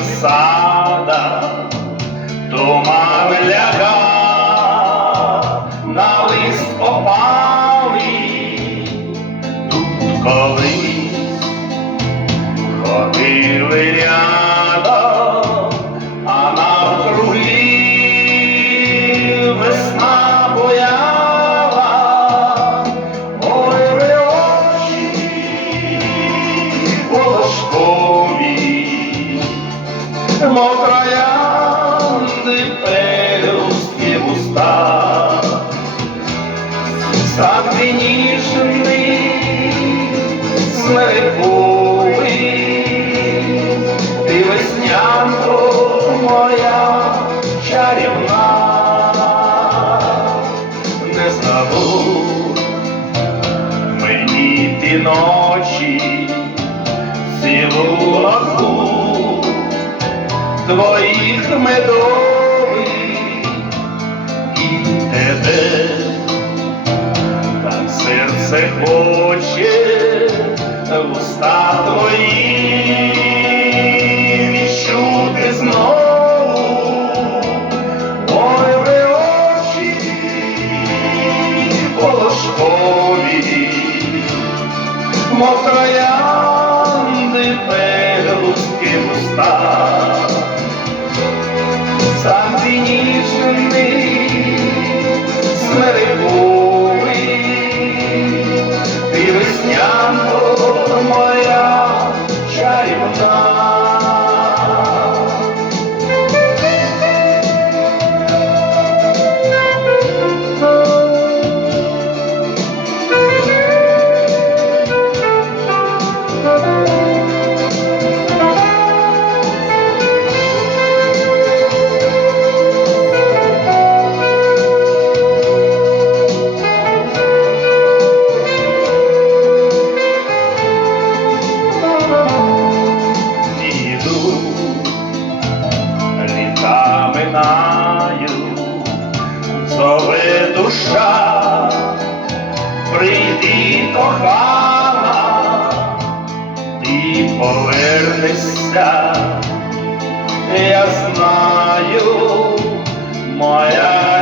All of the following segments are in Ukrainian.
сада, туман ляга на лист опалий, тут коли. Como tráyanse pelos que buscar, Самый ніжний смириковий, Ти веснянко моя чарівна, Не забудь мені ночі, цілу лаку твоїх медових і тебе, так серце хоче в уста твої. Відчути знову. Волошкові, мов троянди пелюстки уста, чарівна. Зове душа, прийди кохана, і повернешся, я знаю, моя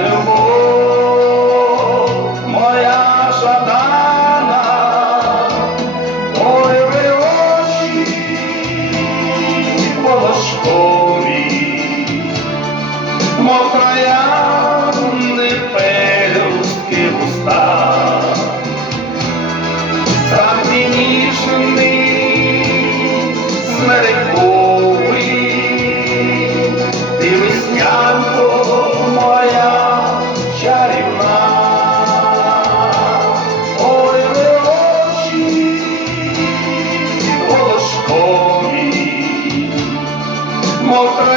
volta